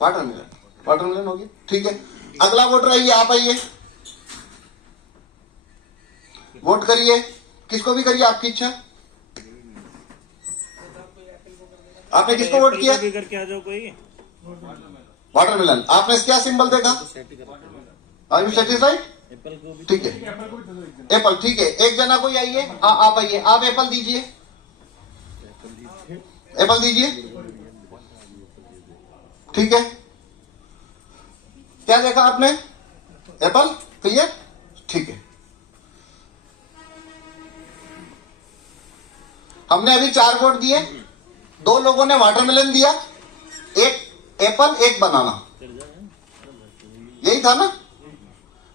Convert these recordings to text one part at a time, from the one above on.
Watermelon होगी, ठीक है। अगला वोटर आइए, आप आइए, वोट करिए, किसको भी करिए, आपकी इच्छा। आपने किसको वोट किया? करके आ जाओ कोई। वाटरमेलन। आपने क्या सिंबल देखा? Are you satisfied? ठीक है, एप्पल, ठीक है। एक जना कोई आइए, आप आइए, आप एप्पल दीजिए, एप्पल दीजिए, ठीक है। क्या देखा आपने? एप्पल, क्लियर, ठीक है। हमने अभी 4 वोट दिए, 2 लोगों ने वाटरमेलन दिया, एक एप्पल, एक बनाना, यही था ना?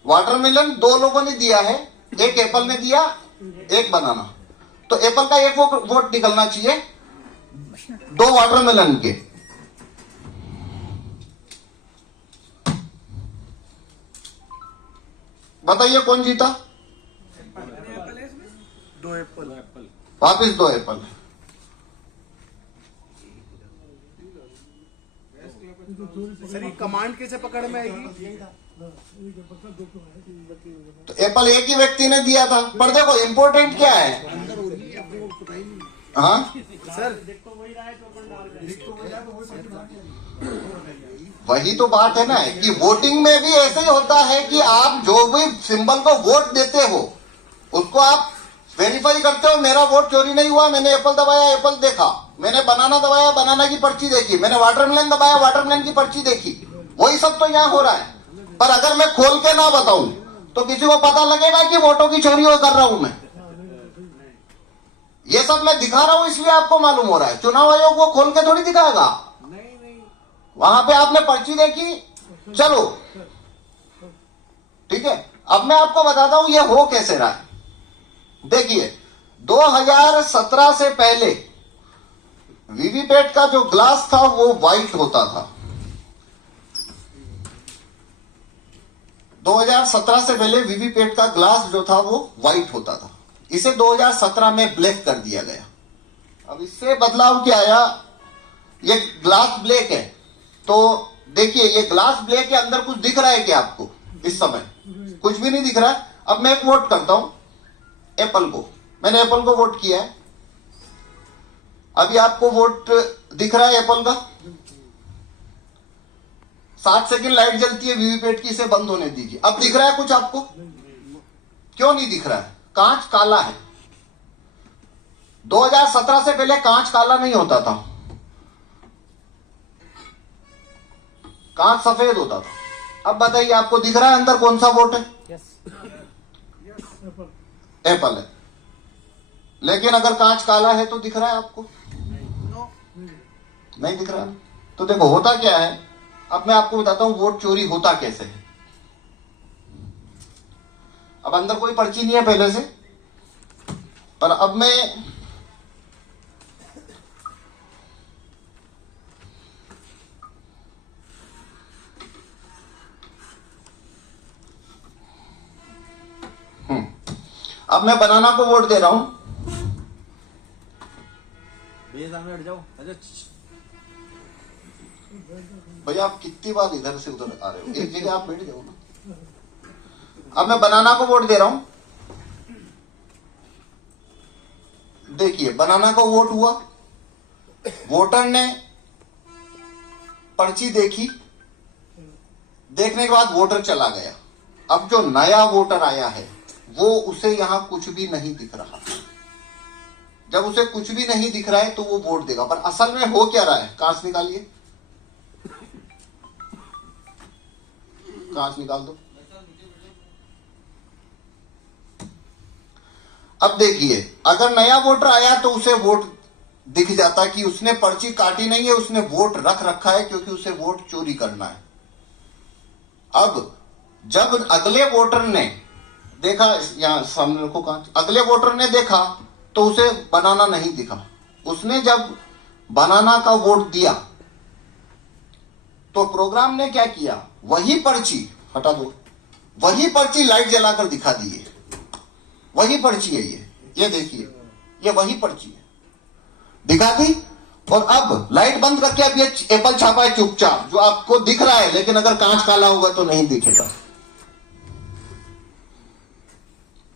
वाटरमेलन 2 लोगों ने दिया है, एक एप्पल ने दिया, एक बनाना। तो एप्पल का एक वोट निकलना चाहिए 2 वाटरमेलन के। बताइए कौन जीता? 2 एप्पल। वापिस 2 एप्पल। सर ये कमांड कैसे पकड़ में आएगी? तो एप्पल एक ही व्यक्ति ने दिया था, पर देखो इंपॉर्टेंट क्या है? हाँ सर वही तो बात है ना कि वोटिंग में भी ऐसे ही होता है कि आप जो भी सिंबल को वोट देते हो उसको आप वेरीफाई करते हो, मेरा वोट चोरी नहीं हुआ, मैंने एप्पल दबाया, एप्पल देखा, मैंने बनाना दबाया, बनाना की पर्ची देखी, मैंने वाटरमेलन दबाया, वाटरमेलन की पर्ची देखी। वही सब तो यहाँ हो रहा है। पर अगर मैं खोल के ना बताऊं तो किसी को पता लगेगा कि वोटों की चोरी कर रहा हूं मैं। ये सब मैं दिखा रहा हूं इसलिए आपको मालूम हो रहा है। चुनाव आयोग वो खोल के थोड़ी दिखाएगा। वहां पे आपने पर्ची देखी, चलो ठीक है। अब मैं आपको बताता हूं ये हो कैसे रहा है। देखिए 2017 से पहले वीवीपैट का जो ग्लास था वो व्हाइट होता था। 2017 से पहले वीवीपैट का ग्लास जो था वो व्हाइट होता था। इसे 2017 में ब्लैक कर दिया गया। अब इससे बदलाव क्या आया? ये ग्लास ब्लैक है, तो देखिए ये ग्लास ब्लैक के अंदर कुछ दिख रहा है क्या आपको? इस समय कुछ भी नहीं दिख रहा है। अब मैं एक वोट करता हूं एप्पल को, मैंने एप्पल को वोट किया है। अभी आपको वोट दिख रहा है एप्पल का? 7 सेकंड लाइट जलती है वीवीपैट की, इसे बंद होने दीजिए। अब दिख रहा है कुछ आपको? क्यों नहीं दिख रहा है? कांच काला है। 2017 से पहले कांच काला नहीं होता था, कांच सफेद होता था। अब बताइए आपको दिख रहा है अंदर कौन सा वोट है? एप्पल है। लेकिन अगर कांच काला है तो दिख रहा है आपको? नहीं दिख रहा। तो देखो होता क्या है, अब मैं आपको बताता हूं वोट चोरी होता कैसे है। अब अंदर कोई पर्ची नहीं है पहले से, पर अब मैं बनाना को वोट दे रहा हूं। हट जाओ। भैया आप कितनी बार इधर से उधर आ रहे हो? एक जगह आप बैठ जाओ ना। अब मैं बनाना को वोट दे रहा हूं। देखिए बनाना को वोट हुआ, वोटर ने पर्ची देखी, देखने के बाद वोटर चला गया। अब जो नया वोटर आया है वो उसे यहां कुछ भी नहीं दिख रहा। जब उसे कुछ भी नहीं दिख रहा है तो वो वोट देगा। पर असल में हो क्या रहा है? कांच निकालिए, कांच निकाल दो। अब देखिए अगर नया वोटर आया तो उसे वोट दिख जाता कि उसने पर्ची काटी नहीं है, उसने वोट रख रखा है क्योंकि उसे वोट चोरी करना है। अब जब अगले वोटर ने देखा, यहां सामने रखो कांच, अगले वोटर ने देखा तो उसे बनाना नहीं दिखा। उसने जब बनाना का वोट दिया तो प्रोग्राम ने क्या किया? वही पर्ची हटा दो, वही पर्ची लाइट जलाकर दिखा दी है। वही पर्ची है ये देखिए, ये वही पर्ची है, दिखा दी। और अब लाइट बंद करके अब ये एप्पल छापा है चुपचाप, जो आपको दिख रहा है, लेकिन अगर कांच काला होगा तो नहीं दिखेगा।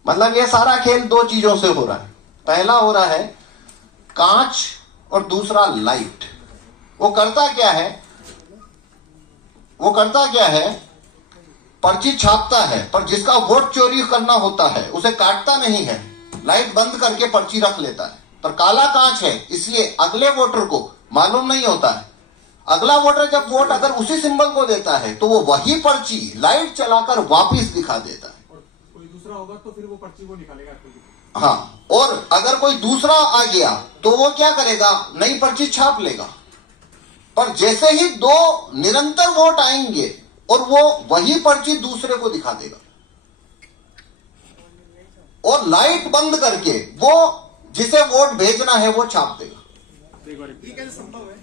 मतलब ये सारा खेल दो चीजों से हो रहा है। पहला हो रहा है कांच और दूसरा लाइट। वो करता क्या है, पर्ची छापता है, पर जिसका वोट चोरी करना होता है उसे काटता नहीं है, लाइट बंद करके पर्ची रख लेता है। पर काला कांच है, इसलिए अगले वोटर को मालूम नहीं होता है। अगला वोटर जब वोट अगर उसी सिंबल को देता है तो वो वही पर्ची लाइट चलाकर वापिस दिखा देता है। और कोई दूसरा होगा तो फिर वो पर्ची वो निकालेगा। हाँ, और अगर कोई दूसरा आ गया तो वो क्या करेगा, नई पर्ची छाप लेगा। पर जैसे ही दो निरंतर वोट आएंगे और वो वही पर्ची दूसरे को दिखा देगा, और लाइट बंद करके वो जिसे वोट भेजना है वो छाप देगा। ये कैसे संभव है?